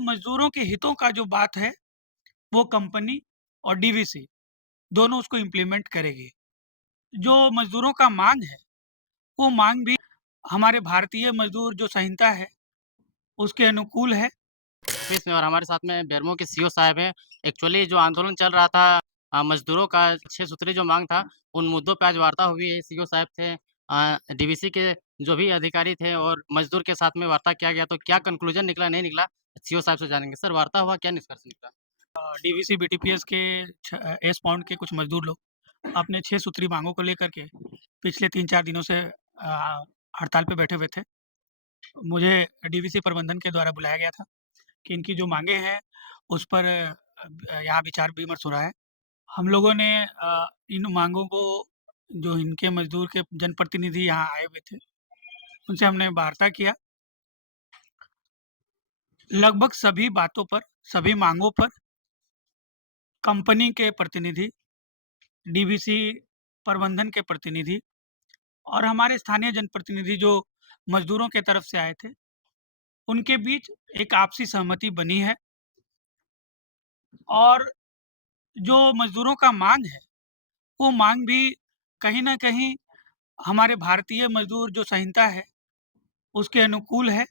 मजदूरों के हितों का जो बात है वो कंपनी और डीवीसी दोनों उसको इम्प्लीमेंट करेगी। जो मजदूरों का मांग है वो मांग भी हमारे भारतीय मजदूर जो संहिता है उसके अनुकूल है। ऑफिस में और हमारे साथ में बेरमो के सीओ साहब हैं। एक्चुअली जो आंदोलन चल रहा था मजदूरों का 6 सूत्री जो मांग था, उन मुद्दों पे आज वार्ता हुई है। सीओ साहब थे, डीवीसी के जो भी अधिकारी थे और मजदूर के साथ में वार्ता किया गया। तो क्या कंक्लूजन निकला, नहीं निकला, सीओ साहब से जानेंगे। सर, वार्ता हुआ, क्या निष्कर्ष निकला? डीवीसी बीटीपीएस के एस पॉइंट के कुछ मजदूर लोग अपने 6 सूत्री मांगों को लेकर के पिछले 3-4 दिनों से हड़ताल पे बैठे हुए थे। मुझे डीवीसी प्रबंधन के द्वारा बुलाया गया था कि इनकी जो मांगे हैं उस पर यहाँ विचार विमर्श हो रहा है। हम लोगों ने इन मांगों को, जो इनके मजदूर के जनप्रतिनिधि यहाँ आए हुए थे, उनसे हमने वार्ता किया। लगभग सभी बातों पर, सभी मांगों पर कंपनी के प्रतिनिधि, डीवीसी प्रबंधन के प्रतिनिधि और हमारे स्थानीय जनप्रतिनिधि जो मजदूरों के तरफ से आए थे, उनके बीच एक आपसी सहमति बनी है। और जो मजदूरों का मांग है वो मांग भी कहीं न कहीं हमारे भारतीय मजदूर जो संहिता है उसके अनुकूल है।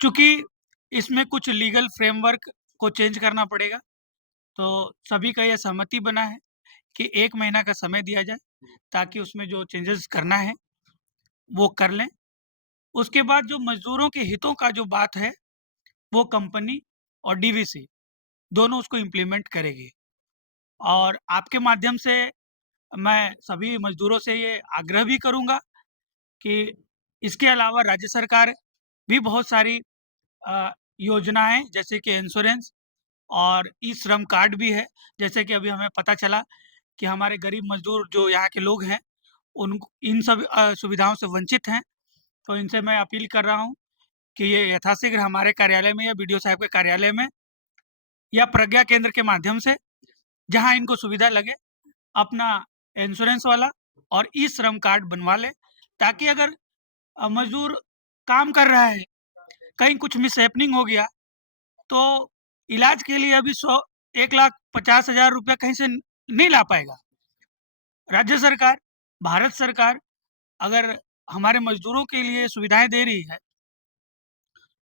चूँकि इसमें कुछ लीगल फ्रेमवर्क को चेंज करना पड़ेगा, तो सभी का यह सहमति बना है कि 1 महीना का समय दिया जाए ताकि उसमें जो चेंजेस करना है वो कर लें। उसके बाद जो मजदूरों के हितों का जो बात है वो कंपनी और डीवीसी दोनों उसको इम्प्लीमेंट करेगी। और आपके माध्यम से मैं सभी मजदूरों से ये आग्रह भी करूँगा कि इसके अलावा राज्य सरकार भी बहुत सारी योजनाएँ जैसे कि इंश्योरेंस और ई-श्रम कार्ड भी है। जैसे कि अभी हमें पता चला कि हमारे गरीब मजदूर जो यहाँ के लोग हैं, उन इन सब सुविधाओं से वंचित हैं। तो इनसे मैं अपील कर रहा हूँ कि ये यथाशीघ्र हमारे कार्यालय में या बीडीओ साहब के कार्यालय में या प्रज्ञा केंद्र के माध्यम से, जहाँ इनको सुविधा लगे, अपना इंश्योरेंस वाला और ई-श्रम कार्ड बनवा लें, ताकि अगर मजदूर काम कर रहा है, कहीं कुछ मिसहैपनिंग हो गया, तो इलाज के लिए अभी 1,50,000 रुपया कहीं से नहीं ला पाएगा। राज्य सरकार, भारत सरकार अगर हमारे मजदूरों के लिए सुविधाएँ दे रही है,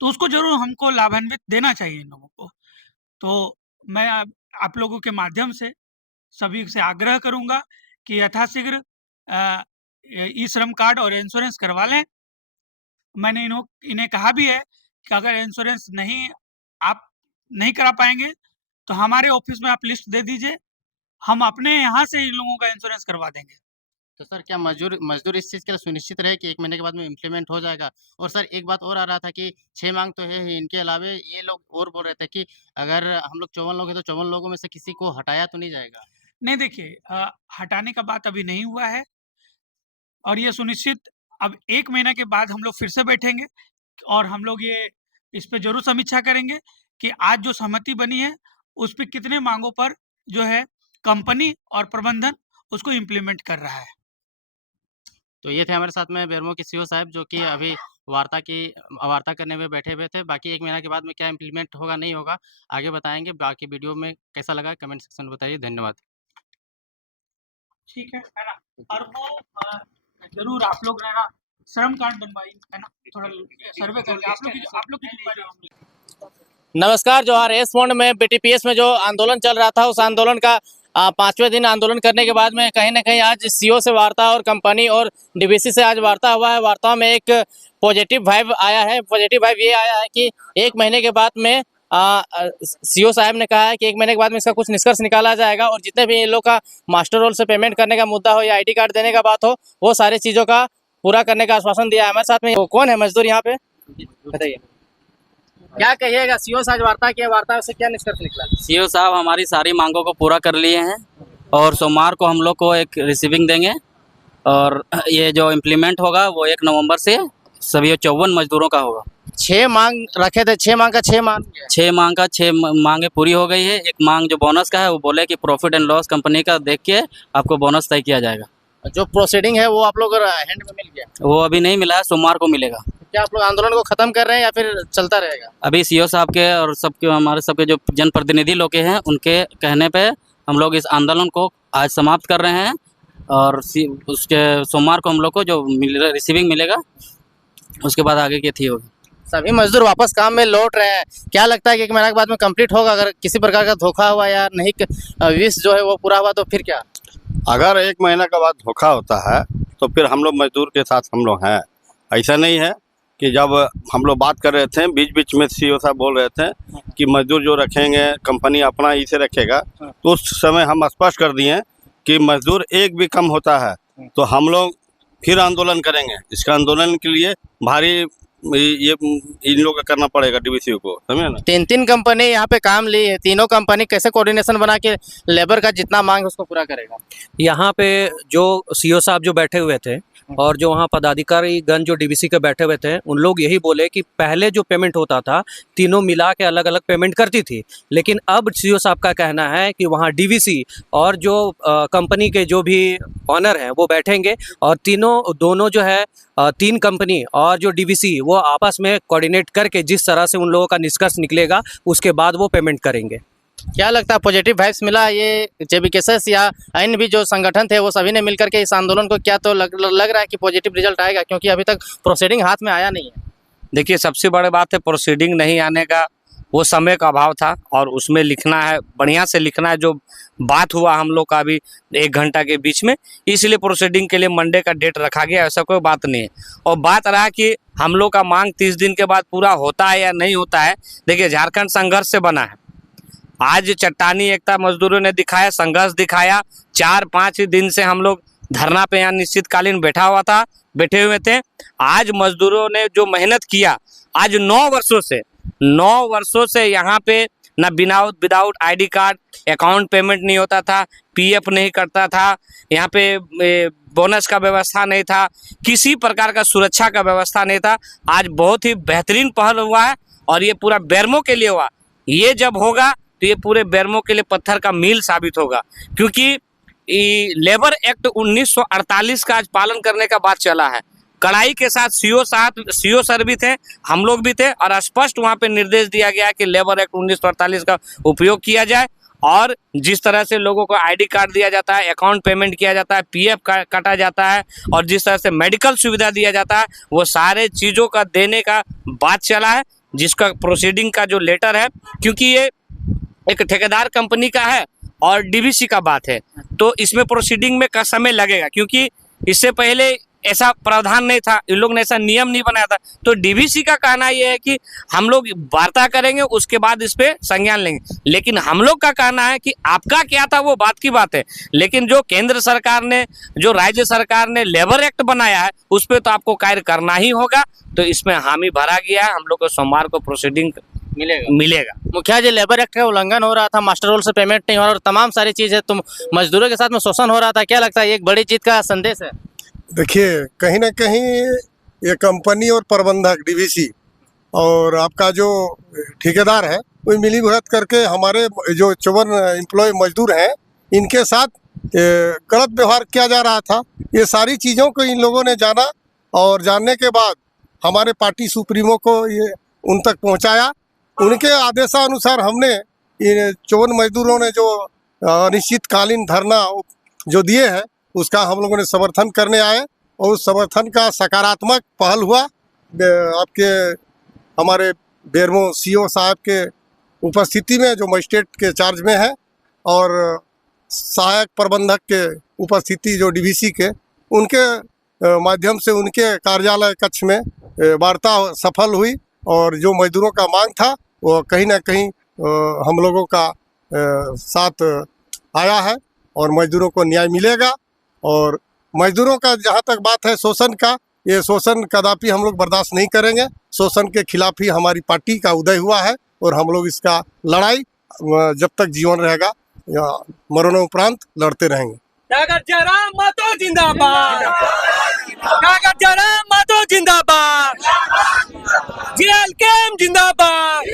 तो उसको ज़रूर हमको लाभान्वित देना चाहिए इन लोगों को। तो मैं आप लोगों के माध्यम से सभी से आग्रह करूँगा कि यथाशीघ्र ई-श्रम कार्ड और इंश्योरेंस करवा लें। मैंने इन्हें कहा भी है कि अगर इंश्योरेंस आप नहीं करा पाएँगे, तो हमारे ऑफिस में आप लिस्ट दे दीजिए, हम अपने यहाँ से इन लोगों का इंश्योरेंस करवा देंगे। तो सर, क्या मजदूर मजदूर इस चीज़ के लिए सुनिश्चित रहे कि 1 महीने के बाद में इम्प्लीमेंट हो जाएगा? और सर, एक बात और आ रहा था कि 6 मांग तो है ही, इनके अलावे ये लोग और बोल रहे थे कि अगर हम लोग 54 लोग हैं, तो 54 लोगों में से किसी को हटाया तो नहीं जाएगा? नहीं, देखिए, हटाने का बात अभी नहीं हुआ है और ये सुनिश्चित अब 1 महीने के बाद हम लोग फिर से बैठेंगे और हम लोग ये इस पे ज़रूर समीक्षा करेंगे कि आज जो सहमति बनी है, उस पे कितने मांगों पर जो है कंपनी और प्रबंधन उसको इम्प्लीमेंट कर रहा है। तो ये थे हमारे साथ में बेरमो के सीओ साहब, जो कि अभी वार्ता करने में बैठे हुए थे। बाकी 1 महीना के बाद में क्या इम्प्लीमेंट होगा, नहीं होगा, आगे बताएँगे। बाकी वीडियो में कैसा लगा कमेंट सेक्शन में बताइए। धन्यवाद। ठीक है ना? और वो ज़रूर आप लोग है ना श्रम कार्ड बनवाइए, है ना? थोड़ा सर्वे करके आप लोग की जिम्मेदारी होगी। नमस्कार, जोहार। एस पॉइंट में बीटीपीएस में जो आंदोलन चल रहा था, उस आंदोलन का 5वें दिन आंदोलन करने के बाद में कहीं न कहीं आज सीओ से वार्ता और कंपनी और डीवीसी से आज वार्ता हुआ है। वार्ता में एक पॉजिटिव वाइब आया है। पॉजिटिव वाइब ये आया है कि 1 महीने के बाद में सीओ साहब ने कहा है कि 1 महीने के बाद में इसका कुछ निष्कर्ष निकाला जाएगा और जितने भी इन लोग का मास्टर रोल से पेमेंट करने का मुद्दा हो या आईडी कार्ड देने का बात हो, वो सारी चीज़ों का पूरा करने का आश्वासन दिया है। हमारे साथ में कौन है मजदूर यहाँ पे, बताइए। क्या कहिएगा, सीओ साहब वार्ता किया, वार्ता से क्या निष्कर्ष निकला? सीओ साहब हमारी सारी मांगों को पूरा कर लिए हैं और सोमवार को हम लोग को एक रिसीविंग देंगे और ये जो इम्प्लीमेंट होगा वो 1 नवंबर से सभी 54 मजदूरों का होगा। 6 मांग रखे थे, 6 मांग का 6 मान 6 मांग का 6 मांगे पूरी हो गई है। एक मांग जो बोनस का है, वो बोले कि प्रॉफिट एंड लॉस कंपनी का देख के आपको बोनस तय किया जाएगा। जो प्रोसीडिंग है वो आप लोग हैंड में मिल गया? वो अभी नहीं मिला है, सोमवार को मिलेगा। क्या आप लोग आंदोलन को खत्म कर रहे हैं या फिर चलता रहेगा? अभी सीओ साहब के और सबके हमारे सबके जो जनप्रतिनिधि लोग के हैं उनके कहने पे हम लोग इस आंदोलन को आज समाप्त कर रहे हैं और उसके सोमवार को हम लोग को जो रिसीविंग मिलेगा उसके बाद आगे की थी होगी। सभी मजदूर वापस काम में लौट रहे हैं, क्या लगता है कि 1 महीने के बाद में कंप्लीट होगा? अगर किसी प्रकार का धोखा हुआ या नहीं विश जो है वो पूरा हुआ तो फिर क्या? अगर 1 महीना के बाद धोखा होता है तो फिर हम लोग मजदूर के साथ हम लोग हैं। ऐसा नहीं है कि जब हम लोग बात कर रहे थे बीच बीच में सीओ साहब बोल रहे थे कि मजदूर जो रखेंगे कंपनी अपना इसे रखेगा, तो उस समय हम स्पष्ट कर दिए कि मजदूर एक भी कम होता है तो हम लोग फिर आंदोलन करेंगे। इसका आंदोलन के लिए भारी ये इन लोग का करना पड़ेगा डीवीसी को, समझे ना। 3 कंपनी यहाँ पे काम ली है, तीनों कंपनी कैसे कोऑर्डिनेशन बना के लेबर का जितना मांग है उसको पूरा करेगा? यहाँ पे जो सीओ साहब जो बैठे हुए थे और जो वहाँ पदाधिकारी गण जो डीवीसी के बैठे हुए थे उन लोग यही बोले कि पहले जो पेमेंट होता था तीनों मिला के अलग अलग पेमेंट करती थी, लेकिन अब सीओ साहब का कहना है कि वहाँ डीवीसी और जो कंपनी के जो भी ऑनर हैं वो बैठेंगे और दोनों जो है 3 कंपनी और जो डीवीसी वो आपस में कोऑर्डिनेट करके जिस तरह से उन लोगों का निष्कर्ष निकलेगा उसके बाद वो पेमेंट करेंगे। क्या लगता है पॉजिटिव वाइब्स मिला ये जेबीकेएसएस या अन्य भी जो संगठन थे वो सभी ने मिलकर के इस आंदोलन को, क्या तो लग रहा है कि पॉजिटिव रिजल्ट आएगा? क्योंकि अभी तक प्रोसीडिंग हाथ में आया नहीं है। देखिए, सबसे बड़ी बात है प्रोसीडिंग नहीं आने का, वो समय का अभाव था और उसमें लिखना है, बढ़िया से लिखना है। जो बात हुआ हम लोग का अभी 1 घंटा के बीच में, इसलिए प्रोसीडिंग के लिए मंडे का डेट रखा गया, ऐसा कोई बात नहीं है। और बात रहा कि हम लोग का मांग 30 दिन के बाद पूरा होता है या नहीं होता है। देखिए, झारखंड संघर्ष से बना है। आज चट्टानी एकता मजदूरों ने दिखाया, संघर्ष दिखाया। 4-5 दिन से हम लोग धरना पे यहाँ निश्चितकालीन बैठे हुए थे। आज मजदूरों ने जो मेहनत किया, आज 9 वर्षों से यहाँ पे ना without ID card account payment नहीं होता था, पीएफ नहीं करता था, यहाँ पे बोनस का व्यवस्था नहीं था, किसी प्रकार का सुरक्षा का व्यवस्था नहीं था। आज बहुत ही बेहतरीन पहल हुआ है और ये पूरा बेरमो के लिए हुआ। ये जब होगा तो ये पूरे बेरमो के लिए पत्थर का मील साबित होगा, क्योंकि लेबर एक्ट 1948 का आज पालन करने का बात चला है। कड़ाई के साथ सीओ सर भी थे, हम लोग भी थे और स्पष्ट वहाँ पे निर्देश दिया गया कि लेबर एक्ट 1948 का उपयोग किया जाए और जिस तरह से लोगों को आईडी कार्ड दिया जाता है, अकाउंट पेमेंट किया जाता है, पीएफ काटा जाता है और जिस तरह से मेडिकल सुविधा दिया जाता है, वो सारे चीज़ों का देने का बात चला है, जिसका प्रोसीडिंग का जो लेटर है, क्योंकि ये एक ठेकेदार कंपनी का है और डीवीसी का बात है, तो इसमें प्रोसीडिंग में का समय लगेगा, क्योंकि इससे पहले ऐसा प्रावधान नहीं था, इन लोग ने ऐसा नियम नहीं बनाया था। तो डीवीसी का कहना यह है कि हम लोग वार्ता करेंगे, उसके बाद इस पे संज्ञान लेंगे, लेकिन हम लोग का कहना है कि आपका क्या था वो बात की बात है, लेकिन जो केंद्र सरकार ने, जो राज्य सरकार ने लेबर एक्ट बनाया है उस पर तो आपको कार्य करना ही होगा। तो इसमें हामी भरा गया है, हम लोग को सोमवार को प्रोसीडिंग मिलेगा। मुखिया जी, लेबर एक्ट का उल्लंघन हो रहा था, मास्टर रोल से पेमेंट नहीं हो रहा और तमाम सारी चीज़ है, तुम मजदूरों के साथ में शोषण हो रहा था, क्या लगता है ये एक बड़ी जीत का संदेश है? देखिए, कहीं ना कहीं ये कंपनी और प्रबंधक डीवीसी और आपका जो ठेकेदार है वो मिलीभगत करके हमारे जो 54 एम्प्लॉय मजदूर हैं इनके साथ गलत व्यवहार किया जा रहा था। ये सारी चीज़ों को इन लोगों ने जाना और जानने के बाद हमारे पार्टी सुप्रीमो को ये उन तक पहुंचाया। उनके आदेशानुसार हमने इन 54 मजदूरों ने जो अनिश्चितकालीन धरना जो दिए हैं उसका हम लोगों ने समर्थन करने आए और उस समर्थन का सकारात्मक पहल हुआ। आपके हमारे बेरमो सीओ साहब के उपस्थिति में, जो मजिस्ट्रेट के चार्ज में है, और सहायक प्रबंधक के उपस्थिति जो डीवीसी के, उनके माध्यम से उनके कार्यालय कक्ष में वार्ता सफल हुई और जो मजदूरों का मांग था वो कहीं ना कहीं हम लोगों का साथ आया है और मजदूरों को न्याय मिलेगा। और मजदूरों का जहाँ तक बात है शोषण का, ये शोषण कदापि हम लोग बर्दाश्त नहीं करेंगे। शोषण के खिलाफ ही हमारी पार्टी का उदय हुआ है और हम लोग इसका लड़ाई जब तक जीवन रहेगा या मरणोपरांत लड़ते रहेंगे। कागज जराम मातो जिंदाबाद, कागज जराम मातो जिंदाबाद, जेल कैम जिंदाबाद,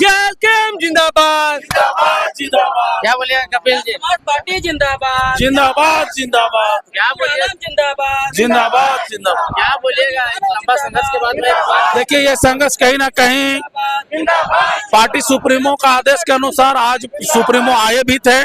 जेल कैम जिंदाबाद। क्या बोलिएगा कपिल जी? समाज पार्टी जिंदाबाद जिंदाबाद जिंदाबाद क्या बोलिएगा? जिंदाबाद जिंदाबाद जिंदाबाद। क्या बोलिएगा इस लंबा संघर्ष के बाद में? देखिए ये संघर्ष कहीं ना कहीं पार्टी सुप्रीमो का आदेश के अनुसार आज सुप्रीमो आए भी थे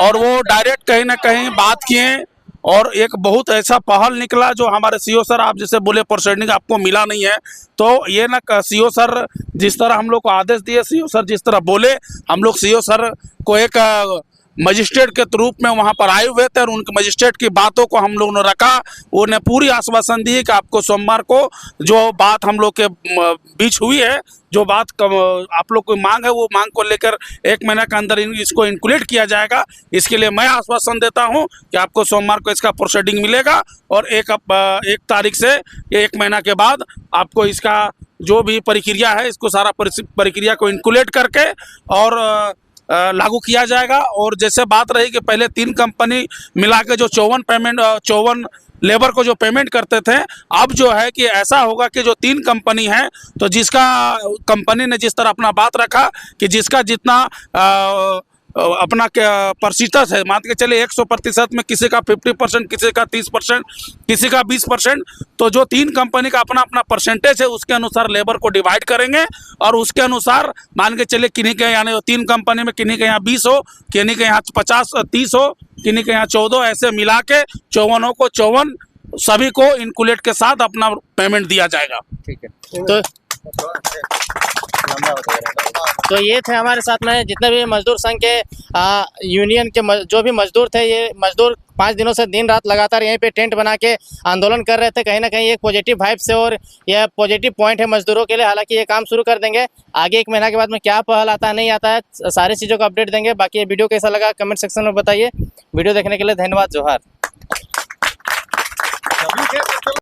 और वो डायरेक्ट कहीं ना कहीं बात किए और एक बहुत ऐसा पहल निकला जो हमारे सीओ सर, आप जैसे बोले प्रोसीडिंग आपको मिला नहीं है, तो ये ना सीओ सर जिस तरह हम लोग को आदेश दिए, सीओ सर जिस तरह बोले, हम लोग सीओ सर को एक मजिस्ट्रेट के रूप में वहाँ पर आए हुए थे और उनके मजिस्ट्रेट की बातों को हम लोगों ने रखा। उन्हें पूरी आश्वासन दी कि आपको सोमवार को जो बात हम लोग के बीच हुई है, जो बात आप लोग की मांग है, वो मांग को लेकर 1 महीना के अंदर इसको इंक्लूड किया जाएगा। इसके लिए मैं आश्वासन देता हूं कि आपको सोमवार को इसका प्रोसीडिंग मिलेगा और 1 तारीख से 1 महीना के बाद आपको इसका जो भी प्रक्रिया है, इसको सारा प्रक्रिया को इंक्लूड करके और लागू किया जाएगा। और जैसे बात रही कि पहले 3 कंपनी मिला के जो 54 लेबर को जो पेमेंट करते थे, अब जो है कि ऐसा होगा कि जो 3 कंपनी है, तो जिसका कंपनी ने जिस तरह अपना बात रखा कि जिसका जितना अपना प्रतिशत है, मान के चले 100% में किसी का 50%, किसी का 30%, किसी का 20%, तो जो 3 कंपनी का अपना अपना परसेंटेज है उसके अनुसार लेबर को डिवाइड करेंगे और उसके अनुसार मान के चले किन्हीं के यानी 3 कंपनी में किन्हीं के यहाँ 20 हो, किन्हीं के यहाँ 50-30 हो, किन्हीं के यहाँ 14, ऐसे मिला के 54 को 54 सभी को इंक्लूड के साथ अपना पेमेंट दिया जाएगा। ठीक है, तो ये थे हमारे साथ में जितने भी मजदूर संघ के यूनियन के जो भी मजदूर थे। ये मजदूर 5 दिनों से दिन रात लगातार यहीं पे टेंट बना के आंदोलन कर रहे थे। कहीं ना कहीं एक पॉजिटिव वाइब से और यह पॉजिटिव पॉइंट है मजदूरों के लिए। हालांकि ये काम शुरू कर देंगे, आगे 1 महीना के बाद में क्या पहल आता है नहीं आता है, सारी चीज़ों को अपडेट देंगे। बाकी ये वीडियो कैसा लगा कमेंट सेक्शन में बताइए। वीडियो देखने के लिए धन्यवाद। जोहार।